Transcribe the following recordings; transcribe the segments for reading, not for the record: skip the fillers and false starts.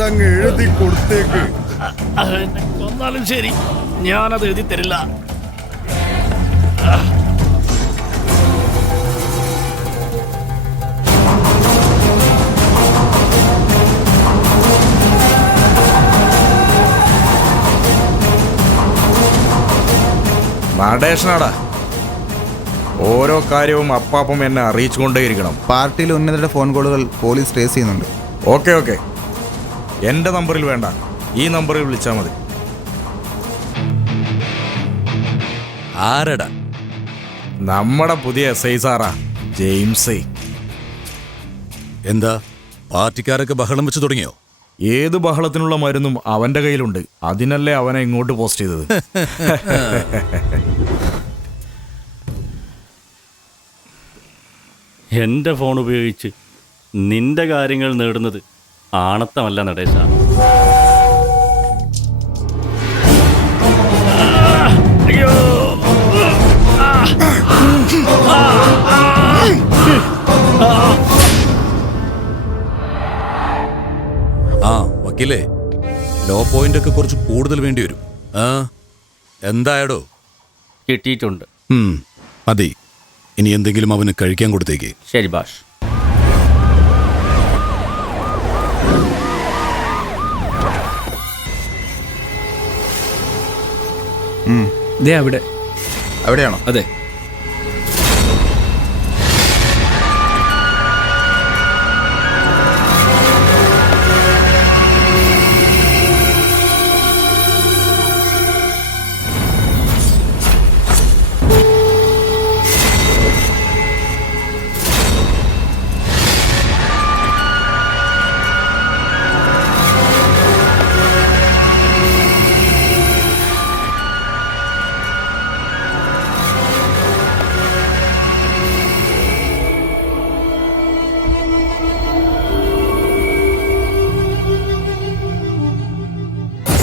അതങ്ങ് എഴുതി കൊടുത്തേക്ക്. കൊന്നാലും ശരി, ഞാനത് എഴുതി തരില്ല. നടേശനാടാ, ഓരോ കാര്യവും അപ്പാപ്പം എന്നെ അറിയിച്ചുകൊണ്ടേയിരിക്കണം. പാർട്ടിയിൽ ഉന്നതരുടെ ഫോൺ കോളുകൾ പോലീസ് ട്രേസ് ചെയ്യുന്നുണ്ട്. ഓക്കെ ഓക്കെ, എൻ്റെ നമ്പറിൽ വേണ്ട, ഈ നമ്പറിൽ വിളിച്ചാൽ മതി. ആരടാ? നമ്മുടെ പുതിയ എസ് ഐ സാറാ, ജെയിംസ്. എന്താ പാർട്ടിക്കാരൊക്കെ ബഹളം വെച്ച് തുടങ്ങിയോ? ഏത് ബഹളത്തിനുള്ള മരുന്നും അവന്റെ കയ്യിലുണ്ട്. അതിനല്ലേ അവനെ ഇങ്ങോട്ട് പോസ്റ്റ് ചെയ്തത്. എൻ്റെ ഫോൺ ഉപയോഗിച്ച് നിന്റെ കാര്യങ്ങൾ നേടുന്നത് ആണത്തമല്ല നടേശ. ആ വക്കീലേ, ലോ പോയിന്റ് ഒക്കെ കുറച്ച് കൂടുതൽ വേണ്ടി വരും. എന്തായടോ? കിട്ടിയിട്ടുണ്ട്. മതി. ഇനി എന്തെങ്കിലും അവന് കഴിക്കാൻ കൊടുത്തേക്ക്. ശരി ബാഷ്. അവിടെയാണോ? അതെ.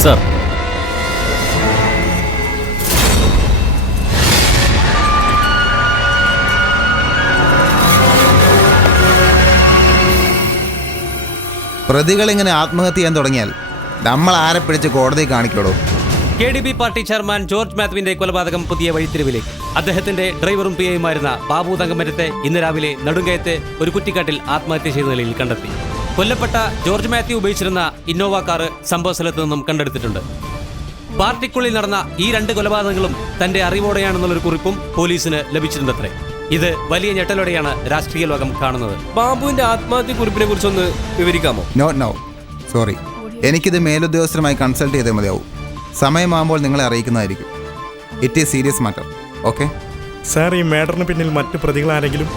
സർ, പ്രതികൾ ഇങ്ങനെ ആത്മഹത്യ ചെയ്യാൻ തുടങ്ങിയാൽ നമ്മൾ ആരെ പിടിച്ച് കോടതിയിൽ കാണിക്കോടോ? KDP പാർട്ടി ചെയർമാൻ ജോർജ് മാത്യുവിന്റെ കൊലപാതകം പുതിയ വഴിത്തിരിവിലേക്ക്. അദ്ദേഹത്തിന്റെ ഡ്രൈവറും പിഐയുമായിരുന്ന ബാബു തങ്കമരത്തെ ഇന്ന് രാവിലെ നെടുങ്കയത്തെ ഒരു കുറ്റിക്കാട്ടിൽ ആത്മഹത്യ ചെയ്ത നിലയിൽ കണ്ടെത്തി. കൊല്ലപ്പെട്ട ജോർജ് മാത്യു ഉപയോഗിച്ചിരുന്ന ഇന്നോവ കാർ സംഭവ സ്ഥലത്ത് നിന്നും കണ്ടെടുത്തിട്ടുണ്ട്. പാർട്ടിക്കുള്ളിൽ നടന്ന ഈ 2 കൊലപാതകങ്ങളും തന്റെ അറിവോടെയാണെന്നുള്ളൊരു കുറിപ്പും പോലീസിന് ലഭിച്ചിട്ടുണ്ടത്രേ. ഇത് വലിയ ഞെട്ടലോടെയാണ് രാഷ്ട്രീയ ലോകം കാണുന്നത്. ബാബുവിന്റെ ആത്മഹത്യ കുറിപ്പിനെ കുറിച്ചൊന്ന് വിവരിക്കാമോ? നോ സോറി, എനിക്കിത് മേലുദ്യോഗസ്ഥരുമായി കൺസൾട്ട് ചെയ്തേ മതിയാവും. സമയമാകുമ്പോൾ നിങ്ങളെ അറിയിക്കുന്നതായിരിക്കും. It is serious matter. Okay sir, ഈ മേഡറിന് പിന്നിൽ മറ്റു പ്രതികൾ ആരെങ്കിലും?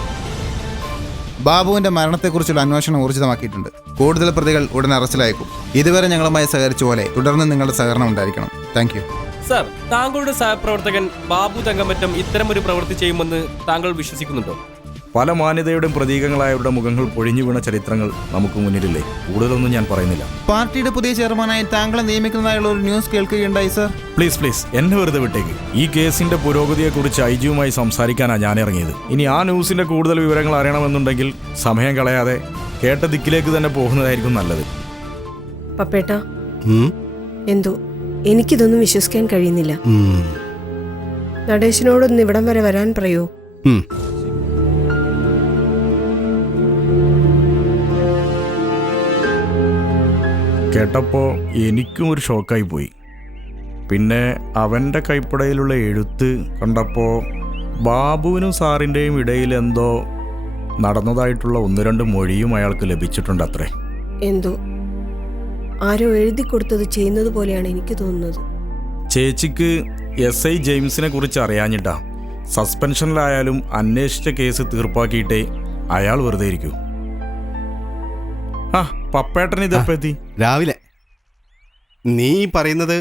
ബാബുവിന്റെ മരണത്തെക്കുറിച്ചുള്ള അന്വേഷണം ഊർജിതമാക്കിയിട്ടുണ്ട്. കൂടുതൽ പ്രതികൾ ഉടൻ അറസ്റ്റിലായേക്കും. ഇതുവരെ ഞങ്ങളുമായി സഹകരിച്ച പോലെ തുടർന്ന് നിങ്ങളുടെ സഹകരണം ഉണ്ടായിരിക്കണം. Thank you. സർ, താങ്കളുടെ സഹപ്രവർത്തകൻ ബാബു തങ്കമറ്റം ഇത്തരമൊരു പ്രവൃത്തി ചെയ്യുമെന്ന് താങ്കൾ വിശ്വസിക്കുന്നുണ്ടോ? പല മാന്യതയുടെയും പ്രതീകങ്ങളായവരുടെ മുഖങ്ങൾ പൊഴിഞ്ഞു വീണ ചരിത്രങ്ങൾ നമുക്ക് മുന്നിലില്ലേ. കൂടുതലൊന്നും ഞാൻ പറയുന്നില്ല. പാർട്ടിയുടെ പുതിയ ചെയർമാനായി താങ്കളെ നിയമിക്കുന്നതായുള്ള ഒരു ന്യൂസ് കേൾക്കുകയുണ്ടായി സർ. പ്ലീസ് എന്നെ വെറുതെ വിട്ടേക്ക്. ഈ കേസിന്റെ പുരോഗതിയെക്കുറിച്ച് IG-യുമായി സംസാരിക്കാനാണ് ഞാൻ ഇറങ്ങിയത്. ഇനി ആ ന്യൂസിന്റെ കൂടുതൽ വിവരങ്ങൾ അറിയണമെന്നുണ്ടെങ്കിൽ സമയം കളയാതെ കേട്ട ദിക്കിലേക്ക് തന്നെ പോകുന്നതായിരിക്കും നല്ലത്. പപ്പേട്ട, എന്തോ എനിക്കിതൊന്നും വിശ്വസിക്കാൻ കഴിയുന്നില്ല. നടേശനോടൊന്ന് ഇവിടം വരെ വരാൻ പറയൂ. കേട്ടപ്പോൾ എനിക്കും ഒരു ഷോക്കായി പോയി. പിന്നെ അവൻ്റെ കൈപ്പടയിലുള്ള എഴുത്ത് കണ്ടപ്പോൾ ബാബുവിനും സാറിൻ്റെയും ഇടയിൽ എന്തോ നടന്നതായിട്ടുള്ള 1-2 മൊഴിയും അയാൾക്ക് ലഭിച്ചിട്ടുണ്ട് അത്രേ. എന്തോ ആരോ എഴുതി കൊടുത്തത് ചെയ്യുന്നത് പോലെയാണ് എനിക്ക് തോന്നുന്നത്. ചേച്ചിക്ക് SI ജെയിംസിനെ കുറിച്ച് അറിയാഞ്ഞിട്ടാ. സസ്പെൻഷനിലായാലും അന്വേഷിച്ച കേസ് തീർപ്പാക്കിയിട്ടേ അയാൾ വെറുതെ ഇരിക്കൂ. പപ്പേട്ടൻ ഇതെപ്പോ എത്തി? രാവിലെ. നീ പറയുന്നത്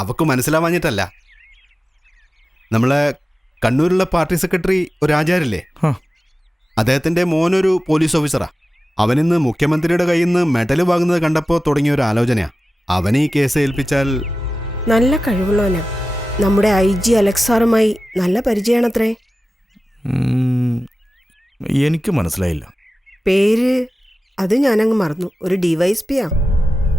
അവക്ക് മനസ്സിലാവാഞ്ഞിട്ടല്ല. നമ്മളെ കണ്ണൂരുള്ള പാർട്ടി സെക്രട്ടറി ഒരു ആചാര്യല്ലേ, അദ്ദേഹത്തിൻ്റെ മോനൊരു പോലീസ് ഓഫീസറാ. അവനിന്ന് മുഖ്യമന്ത്രിയുടെ കയ്യിൽ നിന്ന് മെഡൽ വാങ്ങുന്നത് കണ്ടപ്പോൾ തുടങ്ങിയ ഒരു ആലോചനയാ. അവനെ ഈ കേസ് ഏൽപ്പിച്ചാൽ നല്ല കഴിവുള്ളവനാ. നമ്മുടെ IG അലക്സ് സാറുമായി നല്ല പരിചയമാണത്രേ. എനിക്ക് മനസ്സിലായില്ല പേര്. അത് ഞാനങ്ങ് മറന്നു. ഒരു DYSP-യാ.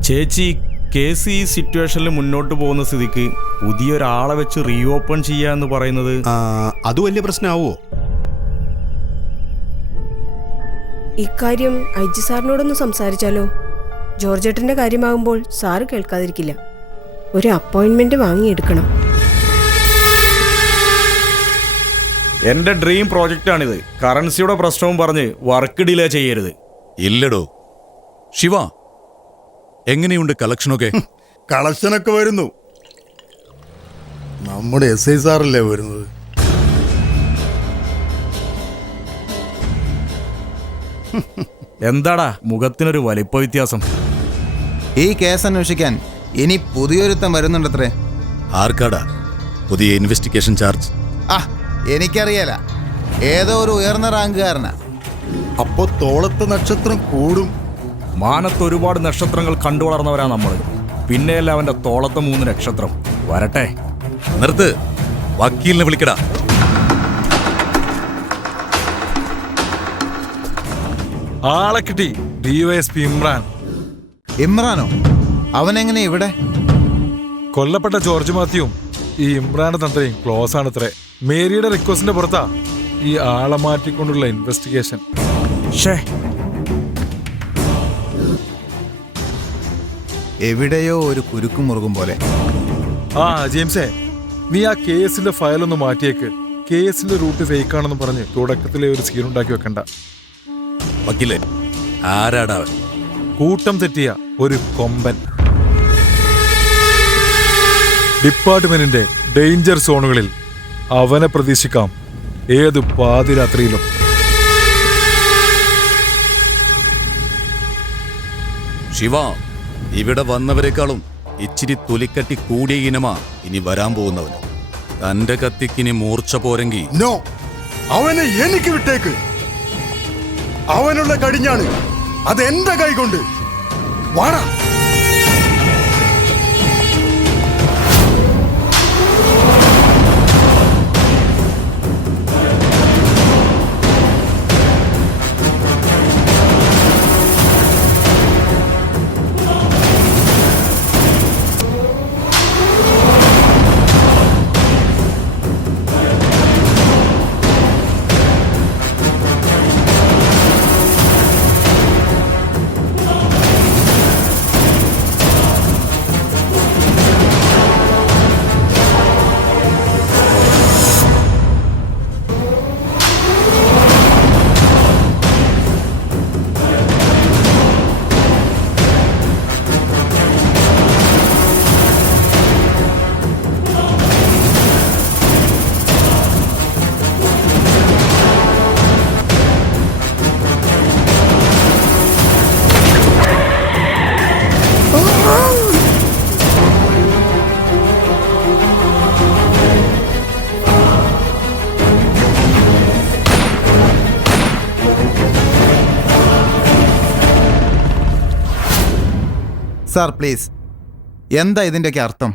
ചേച്ചി, കേസ് ഈ സിറ്റുവേഷനിൽ മുന്നോട്ട് പോകുന്ന സ്ഥിതിക്ക് പുതിയൊരാളെ വെച്ച് റീഓപ്പൺ ചെയ്യുക എന്ന് പറയുന്നത് അത് വലിയ പ്രശ്നമാവോ? ഇക്കാര്യം ഐ ജി സാറിനോടൊന്ന് സംസാരിച്ചാലോ? ജോർജേട്ടന്റെ കാര്യമാകുമ്പോൾ സാറ് കേൾക്കാതിരിക്കില്ല. ഒരു അപ്പോയിന്റ്മെന്റ് വാങ്ങിയെടുക്കണം. എൻ്റെ ഡ്രീം പ്രോജക്റ്റാണിത്. കറൻസിയുടെ പ്രശ്നവും പറഞ്ഞ് വർക്ക് ഡിലേ ചെയ്യരുത്. ഇല്ലടോ ശിവ, എങ്ങനെയുണ്ട് കളക്ഷനൊക്കെ? കളക്ഷനൊക്കെ വരുന്നു. നമ്മുടെ SI സാറല്ലേ വരുന്നത്. എന്താടാ മുഖത്തിനൊരു വലിപ്പ വ്യത്യാസം? ഈ കേസ് അന്വേഷിക്കാൻ ഇനി പുതിയൊരുത്തം വരുന്നുണ്ടത്രേ. ആർക്കാടാ പുതിയ ഇൻവെസ്റ്റിഗേഷൻ ചാർജ്? എനിക്കറിയാല, ഏതോ ഒരു ഉയർന്ന റാങ്കുകാരനാ. അപ്പോ തോളത്തെ നക്ഷത്രം കൂടും. മാനത്ത് ഒരുപാട് നക്ഷത്രങ്ങൾ കണ്ടു വളർന്നവരാ നമ്മൾ. പിന്നെയല്ല അവന്റെ തോളത്തെ 3 നക്ഷത്രം. വരട്ടെ. നിർത്ത്, വക്കീലിനെ വിളിക്കടാ. ആളെ കിട്ടി. DYSP ഇമ്രാൻ. ഇമ്രാനോ? അവനെങ്ങനെ ഇവിടെ? കൊല്ലപ്പെട്ട ജോർജ് മാത്യുവും ഈ ഇമ്രാന്റെ തന്ത്രയും ക്ലോസ് ആണത്രേ. മേരിയുടെ റിക്വസ്റ്റിന്റെ പുറത്താ ഈ ആളെ മാറ്റിക്കൊണ്ടുള്ള ഇൻവെസ്റ്റിഗേഷൻ. എവിടെയോ ഒരു കുരുക്കും മുറുകും പോലെ. ജെയിംസേ, നീ ആ കേസിന്റെ ഫയലൊന്ന് മാറ്റിയേക്ക്. കേസിന്റെ റൂട്ട് ഫേക്ക് ആണെന്ന് പറഞ്ഞ് തുടക്കത്തിലെ ഒരു സീൻ ഉണ്ടാക്കി വെക്കണ്ട. വക്കീലെ, ആരാടാ അവൻ? കൂട്ടം തെറ്റിയ ഒരു കൊമ്പൻ. ഡിപ്പാർട്ട്മെന്റിന്റെ ഡേഞ്ചർ സോണുകളിൽ അവനെ പ്രതീക്ഷിക്കാം ഏത് പാതിരാത്രിയിലും. ശിവ, ഇവിടെ വന്നവരെക്കാളും ഇച്ചിരി തൊലിക്കട്ടി കൂടിയ ഇനമാ ഇനി വരാൻ പോകുന്നവന്. തന്റെ കത്തിക്കിനി മൂർച്ച പോരെങ്കി നോ, അവനെ എനിക്ക് വിട്ടേക്ക്. അവനുള്ള കടിഞ്ഞാണ് അത് എന്റെ കൈ കൊണ്ട്. വാടാ. സാർ പ്ലീസ്, എന്താ ഇതിൻ്റെയൊക്കെ അർത്ഥം?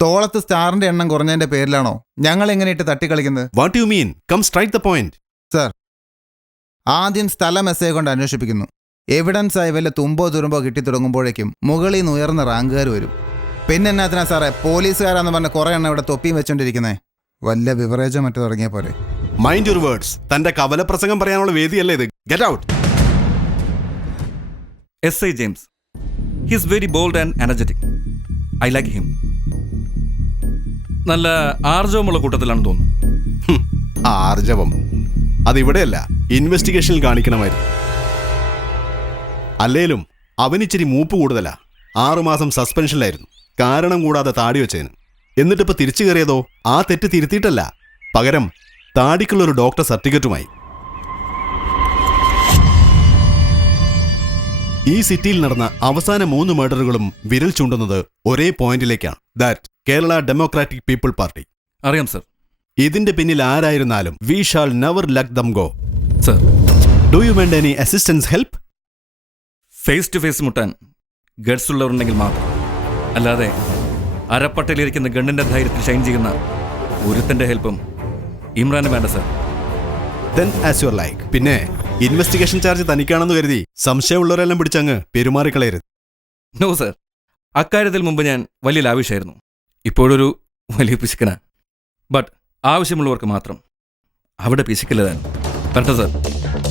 തോളത്ത് സ്റ്റാറിന്റെ എണ്ണം കുറഞ്ഞതിന്റെ പേരിലാണോ ഞങ്ങൾ എങ്ങനെയിട്ട് തട്ടിക്കളിക്കുന്നത്? What you mean? Come strike the point. Sir, ആദ്യം സ്ഥലം SI കൊണ്ട് അന്വേഷിപ്പിക്കുന്നു. എവിഡൻസ് ആയി വല്ല തുമ്പോ തുരുമ്പോ കിട്ടിത്തുടങ്ങുമ്പോഴേക്കും മുകളിൽ നിന്ന് ഉയർന്ന റാങ്കുകാർ വരും. പിന്നെ എന്നാത്തിനാ സാറേ പോലീസുകാരാന്ന് പറഞ്ഞ കുറെ എണ്ണം ഇവിടെ തൊപ്പിയും വെച്ചോണ്ടിരിക്കുന്നേ? വല്ല വിവറേജോ മറ്റോ തുടങ്ങിയ പോലെ. Mind your words. തന്റെ കവല പ്രസംഗം പറയാനുള്ള വേദിയല്ലേ ഇത്? Get out. SI James. He is very bold and energetic. I like him. നല്ല ആർജവമുള്ള കൂട്ടത്തിലാണെന്ന് തോന്നുന്നു. ആർജവം അതിവിടെയല്ല, ഇൻവെസ്റ്റിഗേഷനിൽ കാണിക്കണമായിരുന്നു. അല്ലേലും അവനിച്ചിരി മൂപ്പ് കൂടുതലാ. 6 മാസം സസ്പെൻഷനിലായിരുന്നു, കാരണം കൂടാതെ താടി വെച്ചതിന്. എന്നിട്ടിപ്പോൾ തിരിച്ചു കയറിയതോ ആ തെറ്റ് തിരുത്തിയിട്ടല്ല, പകരം താടിക്കുള്ളൊരു ഡോക്ടർ സർട്ടിഫിക്കറ്റുമായി. ഈ സിറ്റിയിൽ നടന്ന അവസാന 3 മർഡറുകളും വിരൽ ചൂണ്ടുന്നത് ഒരേ പോയിന്റിലേക്കാണ്. That Kerala democratic people party. അറിയാം സർ. ഇതിന്റെ പിന്നിൽ ആരായിരുന്നാലും we shall never let them go. Sir, do you want any assistance, help? Face to face മുട്ടാൻ ഗഡ്സ് ഉള്ളവരുണ്ടെങ്കിൽ മാത്രം. അല്ലാതെ അരപ്പട്ടയിലിരിക്കുന്ന ഗണ്ണിന്റെ ധൈര്യത്തിൽ ഷൈൻ ചെയ്യുന്ന ഒരുത്തന്റെ ഹെൽപ്പും ഇമ്രാന് വേണ്ട sir. Then as you like. പിന്നെ ഇൻവെസ്റ്റിഗേഷൻ ചാർജ് തനിക്കാണെന്ന് കരുതി സംശയമുള്ളവരെല്ലാം പിടിച്ചങ്ങ് പെരുമാറിക്കളയരുത്. നോ സർ, അക്കാര്യത്തിൽ മുമ്പ് ഞാൻ വലിയ ലാവിഷായിരുന്നു. ഇപ്പോഴൊരു വലിയ പിശുക്കനാണ്. ബട്ട് ആവശ്യമുള്ളവർക്ക് മാത്രം. അവിടെ പിശുക്കില്ല താൻ. പറഞ്ഞോ സർ.